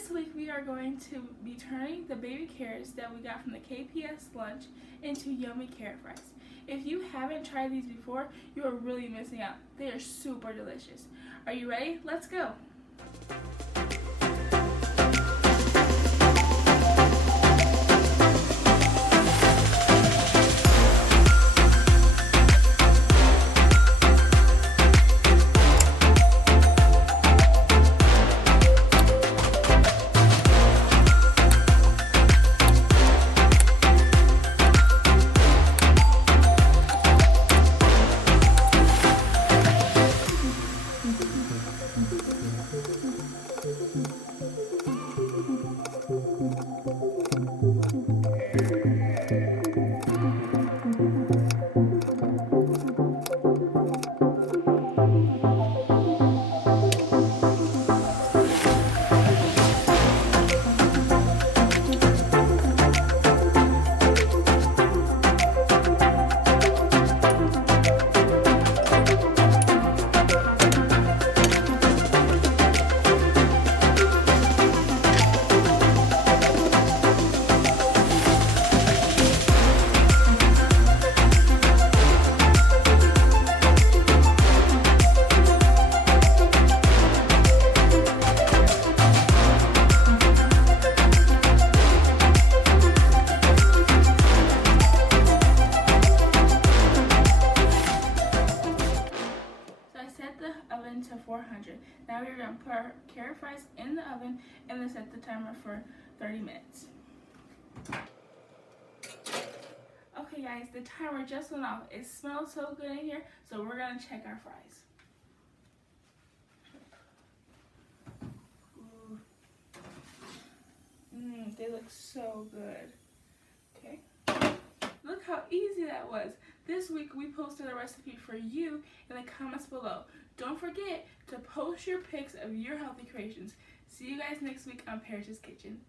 This week we are going to be turning the baby carrots that we got from the KPS lunch into yummy carrot fries. If you haven't tried these before, you are really missing out. They are super delicious. Are you ready? Let's go! Oven to 400. Now we're going to put our carrot fries in the oven and then set the timer for 30 minutes. Okay guys, the timer just went off. It smells so good in here, so we're going to check our fries. They look so good. Okay. Look how easy that was. This week we posted a recipe for you in the comments below. Don't forget to post your pics of your healthy creations. See you guys next week on Parish's Kitchen.